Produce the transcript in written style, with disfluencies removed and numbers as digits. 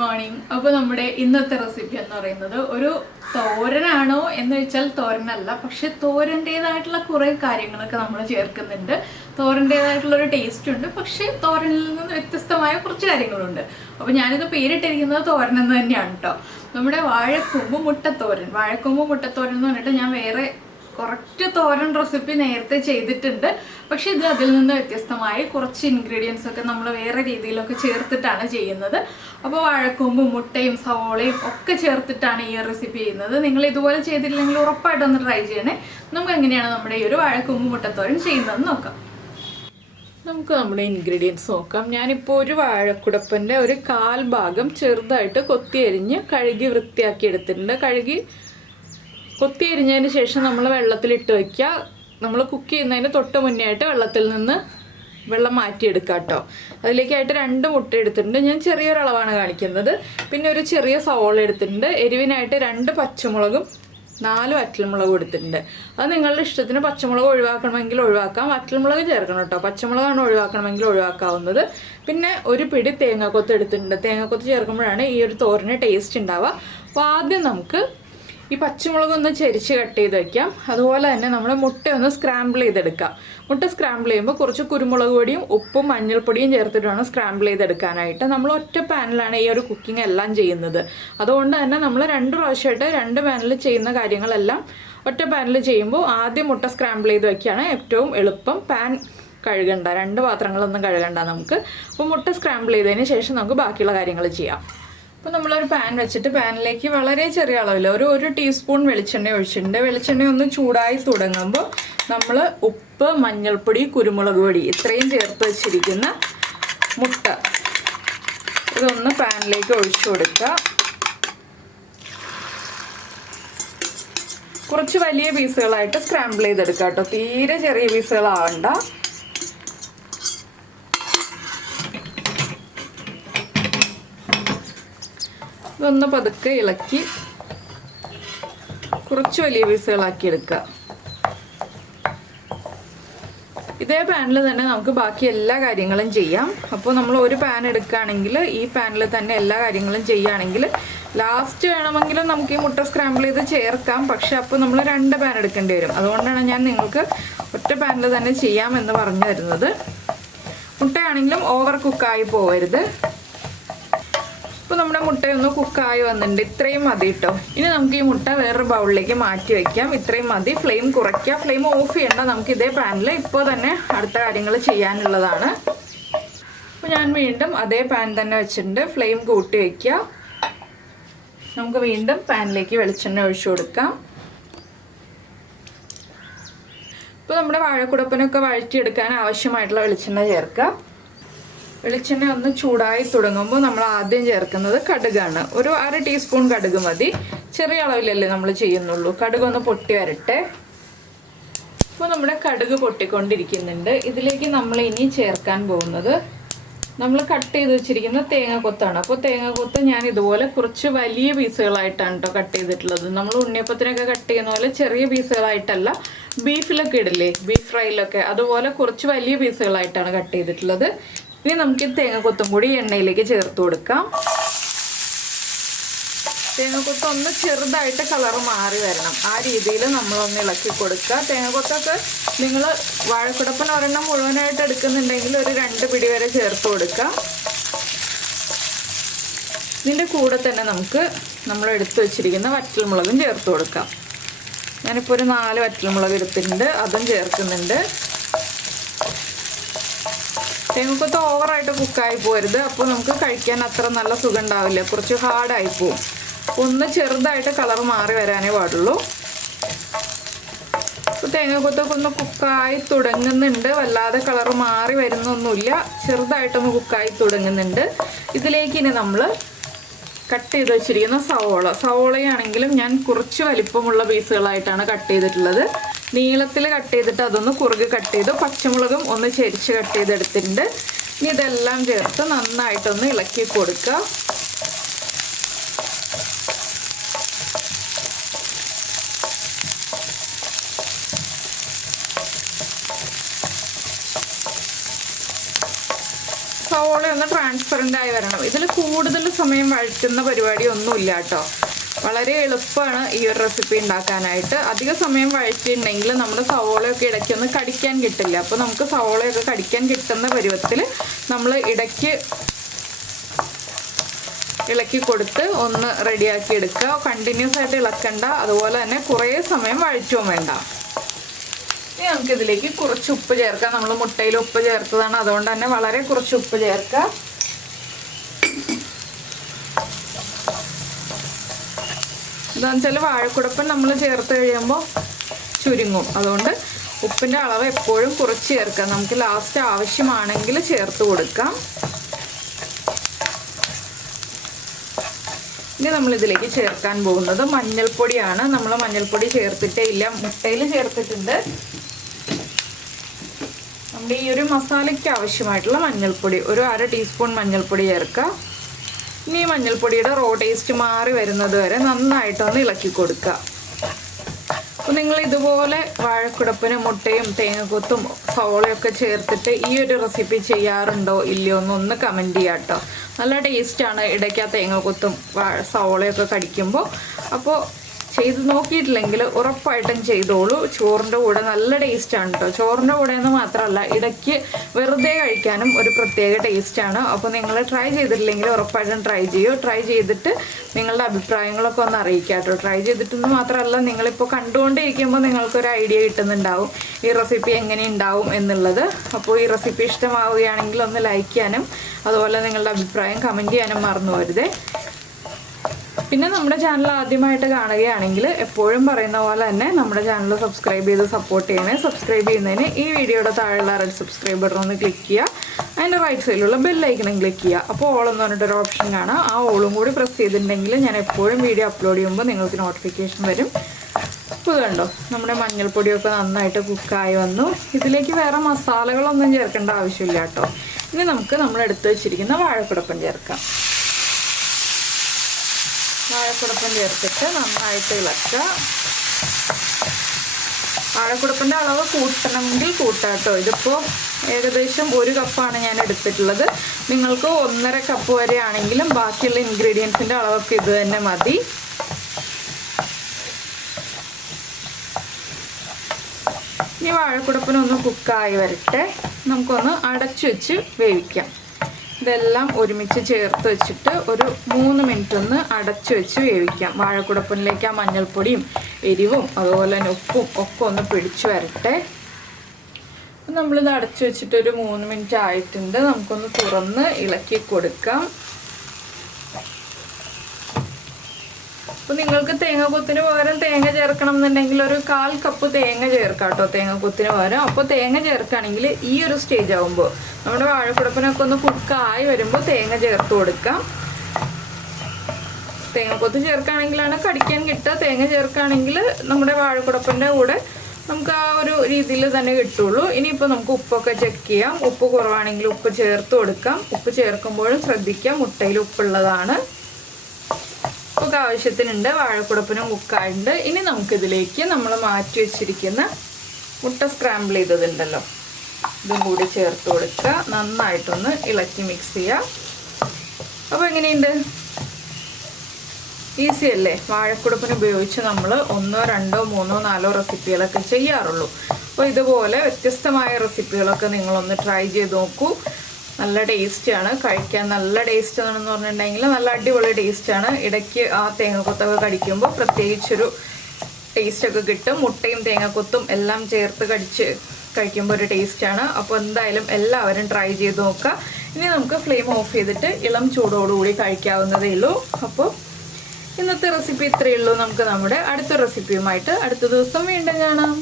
Morning. അപ്പോൾ നമ്മുടെ ഇന്നത്തെ റെസിപ്പി എന്ന് പറയുന്നത് ഒരു തോരനാണോ എന്ന് വെച്ചാൽ തോരനല്ല, പക്ഷെ തോരൻ്റേതായിട്ടുള്ള കുറേ കാര്യങ്ങളൊക്കെ നമ്മൾ ചേർക്കുന്നുണ്ട്. തോരൻ്റേതായിട്ടുള്ളൊരു ടേസ്റ്റ് ഉണ്ട്, പക്ഷേ തോരനിൽ നിന്ന് വ്യത്യസ്തമായ കുറച്ച് കാര്യങ്ങളുണ്ട്. അപ്പോൾ ഞാനിത് പേരിട്ടിരിക്കുന്നത് തോരൻ എന്ന് തന്നെയാണ് കേട്ടോ. നമ്മുടെ വാഴക്കൂമ്പ് മുട്ടത്തോരൻ. വാഴക്കൂമ്പ് മുട്ടത്തോരൻ എന്ന് പറഞ്ഞിട്ട് ഞാൻ വേറെ കുറച്ച് തോരൻ റെസിപ്പി നേരത്തെ ചെയ്തിട്ടുണ്ട്. പക്ഷെ ഇത് അതിൽ നിന്ന് വ്യത്യസ്തമായി കുറച്ച് ഇൻഗ്രീഡിയൻസ് ഒക്കെ നമ്മൾ വേറെ രീതിയിലൊക്കെ ചേർത്തിട്ടാണ് ചെയ്യുന്നത്. അപ്പോൾ വാഴക്കൂമ്പും മുട്ടയും സവോളയും ഒക്കെ ചേർത്തിട്ടാണ് ഈ റെസിപ്പി ചെയ്യുന്നത്. നിങ്ങൾ ഇതുപോലെ ചെയ്തില്ലെങ്കിൽ ഉറപ്പായിട്ടൊന്ന് ട്രൈ ചെയ്യണേ. നമുക്ക് എങ്ങനെയാണ് നമ്മുടെ ഈ ഒരു വാഴക്കൂമ്പ് മുട്ടത്തോരൻ ചെയ്യുന്നതെന്ന് നോക്കാം. നമുക്ക് നമ്മുടെ ഇൻഗ്രീഡിയൻസ് നോക്കാം. ഞാനിപ്പോൾ ഒരു വാഴക്കുടപ്പൻ്റെ ഒരു 1/4 ഭാഗം ചെറുതായിട്ട് കൊത്തിയരിഞ്ഞ് കഴുകി വൃത്തിയാക്കി എടുത്തിട്ടുണ്ട്. കൊത്തി അരിഞ്ഞതിന് ശേഷം നമ്മൾ വെള്ളത്തിലിട്ട് വയ്ക്കുക. നമ്മൾ കുക്ക് ചെയ്യുന്നതിന് തൊട്ട് മുന്നേ ആയിട്ട് വെള്ളത്തിൽ നിന്ന് വെള്ളം മാറ്റിയെടുക്കുക കേട്ടോ. അതിലേക്കായിട്ട് 2 മുട്ട എടുത്തിട്ടുണ്ട്. ഞാൻ ചെറിയൊരളവാണ് കാണിക്കുന്നത്. പിന്നെ ഒരു ചെറിയ സവോള എടുത്തിട്ടുണ്ട്. എരിവിനായിട്ട് 2 പച്ചമുളകും 4 വറ്റൽമുളകും എടുത്തിട്ടുണ്ട്. അത് നിങ്ങളുടെ ഇഷ്ടത്തിന് പച്ചമുളക് ഒഴിവാക്കണമെങ്കിൽ ഒഴിവാക്കാം, വറ്റൽമുളക് ചേർക്കണം കേട്ടോ. പച്ചമുളകാണ് ഒഴിവാക്കണമെങ്കിൽ ഒഴിവാക്കാവുന്നത്. പിന്നെ ഒരു പിടി തേങ്ങാക്കൊത്ത് എടുത്തിട്ടുണ്ട്. തേങ്ങാക്കൊത്ത് ചേർക്കുമ്പോഴാണ് ഈ ഒരു തോരന് ടേസ്റ്റ് ഉണ്ടാവുക. അപ്പോൾ ആദ്യം നമുക്ക് ഈ പച്ചമുളക് ഒന്ന് ചെരിച്ച് കട്ട് ചെയ്ത് വയ്ക്കാം. അതുപോലെ തന്നെ നമ്മൾ മുട്ട ഒന്ന് സ്ക്രാമ്പിൾ ചെയ്തെടുക്കാം. മുട്ട സ്ക്രാമ്പിൾ ചെയ്യുമ്പോൾ കുറച്ച് കുരുമുളക് പൊടിയും ഉപ്പും മഞ്ഞൾപ്പൊടിയും ചേർത്തിട്ട് വേണം സ്ക്രാമ്പിൾ ചെയ്തെടുക്കാനായിട്ട്. നമ്മൾ ഒറ്റ പാനിലാണ് ഈ ഒരു കുക്കിംഗ് എല്ലാം ചെയ്യുന്നത്. അതുകൊണ്ട് തന്നെ നമ്മൾ 2 പ്രാവശ്യമായിട്ട് 2 പാനിൽ ചെയ്യുന്ന കാര്യങ്ങളെല്ലാം ഒറ്റ പാനിൽ ചെയ്യുമ്പോൾ ആദ്യം മുട്ട സ്ക്രാമ്പിൾ ചെയ്ത് വയ്ക്കുകയാണ് ഏറ്റവും എളുപ്പം. പാൻ കഴുകണ്ട, 2 പാത്രങ്ങളൊന്നും കഴുകണ്ട നമുക്ക്. അപ്പോൾ മുട്ട സ്ക്രാമ്പിൾ ചെയ്തതിന് ശേഷം നമുക്ക് ബാക്കിയുള്ള കാര്യങ്ങൾ ചെയ്യാം. അപ്പോൾ നമ്മളൊരു പാൻ വെച്ചിട്ട് പാനിലേക്ക് വളരെ ചെറിയ അളവിൽ ഒരു ടീസ്പൂൺ വെളിച്ചെണ്ണ ഒഴിച്ചിട്ടുണ്ട്. വെളിച്ചെണ്ണ ഒന്ന് ചൂടായി തുടങ്ങുമ്പോൾ നമ്മൾ ഉപ്പ്, മഞ്ഞൾപ്പൊടി, കുരുമുളക് പൊടി ഇത്രയും ചേർത്ത് വെച്ചിരിക്കുന്ന മുട്ട ഇതൊന്ന് പാനിലേക്ക് ഒഴിച്ചു കൊടുക്കുക. കുറച്ച് വലിയ പീസുകളായിട്ട് സ്ക്രാമ്പിൾ ചെയ്തെടുക്കുക കേട്ടോ. തീരെ ചെറിയ പീസുകളാവണ്ട. ഇതൊന്ന് പതുക്കെ ഇളക്കി കുറച്ച് വലിയ പീസുകളാക്കി എടുക്കുക. ഇതേ പാനിൽ തന്നെ നമുക്ക് ബാക്കി എല്ലാ കാര്യങ്ങളും ചെയ്യാം. അപ്പോൾ നമ്മൾ ഒരു പാൻ എടുക്കുകയാണെങ്കിൽ ഈ പാനിൽ തന്നെ എല്ലാ കാര്യങ്ങളും ചെയ്യുകയാണെങ്കിൽ ലാസ്റ്റ് വേണമെങ്കിലും നമുക്ക് ഈ മുട്ട സ്ക്രാമ്പിൾ ചെയ്ത് ചേർക്കാം. പക്ഷെ അപ്പോൾ നമ്മൾ 2 പാൻ എടുക്കേണ്ടി വരും. അതുകൊണ്ടാണ് ഞാൻ നിങ്ങൾക്ക് ഒറ്റ പാനിൽ തന്നെ ചെയ്യാമെന്ന് പറഞ്ഞു തരുന്നത്. മുട്ടയാണെങ്കിലും ഓവർ കുക്കായി പോകരുത്. ഇപ്പോൾ നമ്മുടെ മുട്ടയൊന്ന് കുക്കായി വന്നിട്ടുണ്ട്. ഇത്രയും മതി കേട്ടോ. ഇനി നമുക്ക് ഈ മുട്ട വേറൊരു ബൗളിലേക്ക് മാറ്റി വയ്ക്കാം. ഇത്രയും മതി. ഫ്ലെയിം കുറയ്ക്കുക. ഫ്ലെയിം ഓഫ് ചെയ്യേണ്ട. നമുക്ക് ഇതേ പാനിൽ ഇപ്പോൾ തന്നെ അടുത്ത കാര്യങ്ങൾ ചെയ്യാനുള്ളതാണ്. അപ്പോൾ ഞാൻ വീണ്ടും അതേ പാൻ തന്നെ വെച്ചിട്ടുണ്ട്. ഫ്ലെയിം കൂട്ടി വയ്ക്കുക. നമുക്ക് വീണ്ടും പാനിലേക്ക് വെളിച്ചെണ്ണ ഒഴിച്ചു കൊടുക്കാം. ഇപ്പോൾ നമ്മുടെ വാഴക്കുടപ്പനൊക്കെ വഴറ്റിയെടുക്കാൻ ആവശ്യമായിട്ടുള്ള വെളിച്ചെണ്ണ ചേർക്കുക. വെളിച്ചെണ്ണ ഒന്ന് ചൂടായി തുടങ്ങുമ്പോൾ നമ്മൾ ആദ്യം ചേർക്കുന്നത് കടുകാണ്. ഒരു 1/2 ടീസ്പൂൺ കടുക് മതി. ചെറിയ അളവിലല്ലേ നമ്മൾ ചെയ്യുന്നുള്ളൂ. കടുക് ഒന്ന് പൊട്ടി വരട്ടെ. ഇപ്പോൾ നമ്മുടെ കടുക് പൊട്ടിക്കൊണ്ടിരിക്കുന്നുണ്ട്. ഇതിലേക്ക് നമ്മൾ ഇനി ചേർക്കാൻ പോകുന്നത് നമ്മൾ കട്ട് ചെയ്ത് വെച്ചിരിക്കുന്ന തേങ്ങാക്കൊത്താണ്. അപ്പോൾ തേങ്ങാക്കൊത്ത് ഞാൻ ഇതുപോലെ കുറച്ച് വലിയ പീസുകളായിട്ടാണ് കേട്ടോ കട്ട് ചെയ്തിട്ടുള്ളത്. നമ്മൾ ഉണ്ണിയപ്പത്തിനൊക്കെ കട്ട് ചെയ്യുന്ന പോലെ ചെറിയ പീസുകളായിട്ടല്ല. ബീഫിലൊക്കെ ഇടില്ലേ, ബീഫ് ഫ്രൈയിലൊക്കെ, അതുപോലെ കുറച്ച് വലിയ പീസുകളായിട്ടാണ് കട്ട് ചെയ്തിട്ടുള്ളത്. ഇനി നമുക്ക് തേങ്ങാക്കൊത്തും കൂടി എണ്ണയിലേക്ക് ചേർത്ത് കൊടുക്കാം. തേങ്ങാക്കൊത്ത് ഒന്ന് ചെറുതായിട്ട് കളർ മാറി വരണം. ആ രീതിയിൽ നമ്മളൊന്ന് ഇളക്കി കൊടുക്കുക. തേങ്ങാക്കൊത്തൊക്കെ നിങ്ങൾ വാഴക്കുടപ്പൻ ഒരെണ്ണം മുഴുവനായിട്ട് എടുക്കുന്നുണ്ടെങ്കിൽ ഒരു 2 പിടി വരെ ചേർത്ത് കൊടുക്കുക. ഇതിൻ്റെ കൂടെ തന്നെ നമുക്ക് നമ്മൾ എടുത്തു വെച്ചിരിക്കുന്ന വറ്റൽമുളകും ചേർത്ത് കൊടുക്കാം. ഞാനിപ്പോൾ ഒരു 4 വറ്റൽമുളക് എടുത്തിട്ടുണ്ട്. അതും ചേർക്കുന്നുണ്ട്. തേങ്ങക്കൊത്ത് ഓവറായിട്ട് കുക്കായി പോരുത്. അപ്പോൾ നമുക്ക് കഴിക്കാൻ അത്ര നല്ല സുഖം ഉണ്ടാവില്ല. കുറച്ച് ഹാർഡായി പോവും. ഒന്ന് ചെറുതായിട്ട് കളർ മാറി വരാനേ പാടുള്ളൂ. അപ്പോൾ തേങ്ങക്കൊത്തൊക്കെ ഒന്ന് കുക്കായി തുടങ്ങുന്നുണ്ട്. വല്ലാതെ കളർ മാറി വരുന്നൊന്നുമില്ല. ചെറുതായിട്ടൊന്ന് കുക്കായി തുടങ്ങുന്നുണ്ട്. ഇതിലേക്ക് ഇനി നമ്മൾ കട്ട് ചെയ്ത് വെച്ചിരിക്കുന്ന സവോളയാണെങ്കിലും ഞാൻ കുറച്ച് വലിപ്പമുള്ള പീസുകളായിട്ടാണ് കട്ട് ചെയ്തിട്ടുള്ളത്. നീളത്തിൽ കട്ട് ചെയ്തിട്ട് അതൊന്ന് കുറുകെ കട്ട് ചെയ്തു. പച്ചമുളകും ഒന്ന് ചെരിച്ച് കട്ട് ചെയ്തെടുത്തിട്ടുണ്ട്. ഇനി ഇതെല്ലാം ചേർത്ത് നന്നായിട്ടൊന്ന് ഇളക്കി കൊടുക്കുക. സവോള ഒന്ന് ട്രാൻസ്പെറൻ്റ് ആയി വരണം. ഇതിൽ കൂടുതൽ സമയം വഴറ്റുന്ന പരിപാടിയൊന്നുമില്ല കേട്ടോ. വളരെ എളുപ്പമാണ് ഈ ഒരു റെസിപ്പി ഉണ്ടാക്കാനായിട്ട്. അധിക സമയം വഴറ്റിയിട്ടുണ്ടെങ്കിൽ നമ്മുടെ സവോളയൊക്കെ ഇടയ്ക്കൊന്ന് കടിക്കാൻ കിട്ടില്ല. അപ്പോൾ നമുക്ക് സവോളയൊക്കെ കടിക്കാൻ കിട്ടുന്ന പരുവത്തിൽ നമ്മൾ ഇളക്കി കൊടുത്ത് ഒന്ന് റെഡിയാക്കി എടുക്കുക. കണ്ടിന്യൂസ് ആയിട്ട് ഇളക്കണ്ട, അതുപോലെ തന്നെ കുറേ സമയം വഴറ്റുകയും വേണ്ട. ഇനി നമുക്കിതിലേക്ക് കുറച്ച് ഉപ്പ് ചേർക്കാം. നമ്മൾ മുട്ടയിൽ ഉപ്പ് ചേർത്തതാണ്, അതുകൊണ്ട് തന്നെ വളരെ കുറച്ച് ഉപ്പ് ചേർക്കാം. എന്താണെന്ന് വെച്ചാൽ വാഴക്കുടപ്പൻ നമ്മൾ ചേർത്ത് കഴിയുമ്പോൾ ചുരുങ്ങും. അതുകൊണ്ട് ഉപ്പിൻ്റെ അളവ് എപ്പോഴും കുറച്ച് ചേർക്കാം. നമുക്ക് ലാസ്റ്റ് ആവശ്യമാണെങ്കിൽ ചേർത്ത് കൊടുക്കാം. ഇനി നമ്മളിതിലേക്ക് ചേർക്കാൻ പോകുന്നത് മഞ്ഞൾപ്പൊടിയാണ്. നമ്മൾ മഞ്ഞൾപ്പൊടി ചേർത്തിട്ടേ ഇല്ല, മുട്ടയിൽ ചേർത്തിട്ടുണ്ട്. നമ്മുടെ ഈ ഒരു മസാലയ്ക്ക് ആവശ്യമായിട്ടുള്ള മഞ്ഞൾപ്പൊടി, ഒരു 1/2 ടീസ്പൂൺ മഞ്ഞൾപ്പൊടി ചേർക്കുക. ഇനി ഈ മഞ്ഞൾപ്പൊടിയുടെ റോ ടേസ്റ്റ് മാറി വരുന്നത് വരെ നന്നായിട്ടൊന്ന് ഇളക്കി കൊടുക്കുക. അപ്പോൾ നിങ്ങൾ ഇതുപോലെ വാഴക്കുടപ്പനും മുട്ടയും തേങ്ങക്കൊത്തും സവോളയൊക്കെ ചേർത്തിട്ട് ഈ ഒരു റെസിപ്പി ചെയ്യാറുണ്ടോ ഇല്ലയോ എന്നൊന്ന് കമൻറ്റ് ചെയ്യാം കേട്ടോ. നല്ല ടേസ്റ്റാണ് ഇടയ്ക്ക് ആ തേങ്ങക്കൊത്തും സവോളയൊക്കെ കടിക്കുമ്പോൾ. അപ്പോൾ ചെയ്ത് നോക്കിയിട്ടില്ലെങ്കിൽ ഉറപ്പായിട്ടും ചെയ്തോളൂ. ചോറിൻ്റെ കൂടെ നല്ല ടേസ്റ്റാണ് കേട്ടോ. ചോറിൻ്റെ കൂടെ എന്ന് മാത്രമല്ല, ഇടയ്ക്ക് വെറുതെ കഴിക്കാനും ഒരു പ്രത്യേക ടേസ്റ്റാണ്. അപ്പോൾ നിങ്ങൾ ട്രൈ ചെയ്തിട്ടില്ലെങ്കിൽ ഉറപ്പായിട്ടും ട്രൈ ചെയ്യൂ. ട്രൈ ചെയ്തിട്ട് നിങ്ങളുടെ അഭിപ്രായങ്ങളൊക്കെ ഒന്ന് അറിയിക്കുക കേട്ടോ. ട്രൈ ചെയ്തിട്ടെന്ന് മാത്രമല്ല, നിങ്ങളിപ്പോൾ കണ്ടുകൊണ്ടിരിക്കുമ്പോൾ നിങ്ങൾക്കൊരു ഐഡിയ കിട്ടുന്നുണ്ടാവും ഈ റെസിപ്പി എങ്ങനെ ഉണ്ടാവും എന്നുള്ളത്. അപ്പോൾ ഈ റെസിപ്പി ഇഷ്ടമാവുകയാണെങ്കിൽ ഒന്ന് ലൈക്ക് ചെയ്യാനും അതുപോലെ നിങ്ങളുടെ അഭിപ്രായം കമൻറ്റ് ചെയ്യാനും മറന്നു പോരുതേ. പിന്നെ നമ്മുടെ ചാനൽ ആദ്യമായിട്ട് കാണുകയാണെങ്കിൽ എപ്പോഴും പറയുന്ന പോലെ തന്നെ നമ്മുടെ ചാനൽ സബ്സ്ക്രൈബ് ചെയ്ത് സപ്പോർട്ട് ചെയ്യണേ. സബ്സ്ക്രൈബ് ചെയ്യുന്നതിന് ഈ വീഡിയോയുടെ താഴെയുള്ള റെഡ് സബ്സ്ക്രൈബ് ബട്ടൺ ഒന്ന് ക്ലിക്ക് ചെയ്യുക. അതിൻ്റെ റൈറ്റ് സൈഡിലുള്ള ബെല്ലൈക്കണും ക്ലിക്ക് ചെയ്യുക. അപ്പോൾ ഓൾ എന്ന് പറഞ്ഞിട്ടൊരു ഓപ്ഷൻ കാണാം. ആ ഓളും കൂടി പ്രസ് ചെയ്തിട്ടുണ്ടെങ്കിൽ ഞാൻ എപ്പോഴും വീഡിയോ അപ്ലോഡ് ചെയ്യുമ്പോൾ നിങ്ങൾക്ക് നോട്ടിഫിക്കേഷൻ വരും. അപ്പോൾ ഇതുണ്ടോ, നമ്മുടെ മഞ്ഞൾപ്പൊടിയൊക്കെ നന്നായിട്ട് കുക്കായി വന്നു. ഇതിലേക്ക് വേറെ മസാലകളൊന്നും ചേർക്കേണ്ട ആവശ്യമില്ല കേട്ടോ. ഇനി നമുക്ക് നമ്മൾ എടുത്ത് വെച്ചിരിക്കുന്ന വാഴക്കുടപ്പൻ ചേർക്കാം. വാഴക്കുടപ്പൻ ചേർത്തിട്ട് നന്നായിട്ട് ഇളക്കുക. വാഴക്കുടപ്പൻ്റെ അളവ് കൂട്ടണമെങ്കിൽ കൂട്ടാം കേട്ടോ. ഇതിപ്പോൾ ഏകദേശം 1 കപ്പാണ് ഞാൻ എടുത്തിട്ടുള്ളത്. നിങ്ങൾക്ക് 1.5 കപ്പ് വരെ ആണെങ്കിലും ബാക്കിയുള്ള ഇൻഗ്രീഡിയൻസിൻ്റെ അളവൊക്കെ ഇത് തന്നെ മതി. ഇനി വാഴക്കുടപ്പനൊന്ന് കുക്കായി വരട്ടെ. നമുക്കൊന്ന് അടച്ചു വെച്ച് വേവിക്കാം. ഇതെല്ലാം ഒരുമിച്ച് ചേർത്ത് വെച്ചിട്ട് ഒരു 3 മിനിറ്റ് ഒന്ന് അടച്ചു വെച്ച് വേവിക്കാം. വാഴക്കുടപ്പനിലേക്ക് ആ മഞ്ഞൾപ്പൊടിയും എരിവും അതുപോലെ തന്നെ ഉപ്പും ഒക്കെ ഒന്ന് പിടിച്ചു വരട്ടെ. നമ്മളിത് അടച്ചു വെച്ചിട്ട് ഒരു 3 മിനിറ്റ് ആയിട്ടുണ്ട്. നമുക്കൊന്ന് തുറന്ന് ഇളക്കി കൊടുക്കാം. അപ്പോൾ നിങ്ങൾക്ക് തേങ്ങക്കൊത്തിന് പകരം തേങ്ങ ചേർക്കണം എന്നുണ്ടെങ്കിൽ ഒരു 1/4 കപ്പ് തേങ്ങ ചേർക്കാം കേട്ടോ തേങ്ങക്കൊത്തിന് പകരം. അപ്പോൾ തേങ്ങ ചേർക്കുകയാണെങ്കിൽ ഈ ഒരു സ്റ്റേജ് ആകുമ്പോൾ നമ്മുടെ വാഴക്കുടപ്പനൊക്കെ ഒന്ന് കുക്കായി വരുമ്പോൾ തേങ്ങ ചേർത്ത് കൊടുക്കാം. തേങ്ങക്കൊത്ത് ചേർക്കുകയാണെങ്കിലാണ് കടിക്കാൻ കിട്ടുക. തേങ്ങ ചേർക്കുകയാണെങ്കിൽ നമ്മുടെ വാഴക്കുടപ്പൻ്റെ കൂടെ നമുക്ക് ആ ഒരു രീതിയിൽ തന്നെ കിട്ടുള്ളൂ. ഇനിയിപ്പോൾ നമുക്ക് ഉപ്പൊക്കെ ചെക്ക് ചെയ്യാം. ഉപ്പ് കുറവാണെങ്കിൽ ഉപ്പ് ചേർത്ത് കൊടുക്കാം. ഉപ്പ് ചേർക്കുമ്പോഴും ശ്രദ്ധിക്കാം, മുട്ടയിൽ ഉപ്പുള്ളതാണ്. ഉപ്പൊക്കെ ആവശ്യത്തിനുണ്ട്. വാഴക്കുടപ്പനും കുക്കായുണ്ട്. ഇനി നമുക്കിതിലേക്ക് നമ്മൾ മാറ്റി വെച്ചിരിക്കുന്ന മുട്ട സ്ക്രാമ്പിൾ ചെയ്തതുണ്ടല്ലോ, ഇതും കൂടി ചേർത്ത് കൊടുക്കുക. നന്നായിട്ടൊന്ന് ഇളക്കി മിക്സ് ചെയ്യുക. അപ്പോൾ എങ്ങനെയുണ്ട്? ഈസി അല്ലേ? വാഴക്കുടപ്പന് ഉപയോഗിച്ച് നമ്മൾ 1, 2, 3, 4 റെസിപ്പികളൊക്കെ ചെയ്യാറുള്ളൂ. അപ്പോൾ ഇതുപോലെ വ്യത്യസ്തമായ റെസിപ്പികളൊക്കെ നിങ്ങളൊന്ന് ട്രൈ ചെയ്ത് നോക്കൂ. നല്ല ടേസ്റ്റാണ്, കഴിക്കാൻ നല്ല ടേസ്റ്റ് ആണെന്ന് പറഞ്ഞിട്ടുണ്ടെങ്കിൽ നല്ല അടിപൊളി ടേസ്റ്റാണ്. ഇടയ്ക്ക് ആ തേങ്ങക്കൊത്തൊക്കെ കടിക്കുമ്പോൾ പ്രത്യേകിച്ചൊരു ടേസ്റ്റൊക്കെ കിട്ടും. മുട്ടയും തേങ്ങക്കൊത്തും എല്ലാം ചേർത്ത് കഴിക്കുമ്പോൾ ഒരു ടേസ്റ്റാണ്. അപ്പോൾ എന്തായാലും എല്ലാവരും ട്രൈ ചെയ്ത് നോക്കുക. ഇനി നമുക്ക് ഫ്ലെയിം ഓഫ് ചെയ്തിട്ട് ഇളം ചൂടോടുകൂടി കഴിക്കാവുന്നതേ ഉള്ളൂ. അപ്പോൾ ഇന്നത്തെ റെസിപ്പി ഇത്രയേ ഉള്ളൂ. നമുക്ക് നമ്മുടെ അടുത്ത റെസിപ്പിയുമായിട്ട് അടുത്ത ദിവസം വീണ്ടും കാണാം.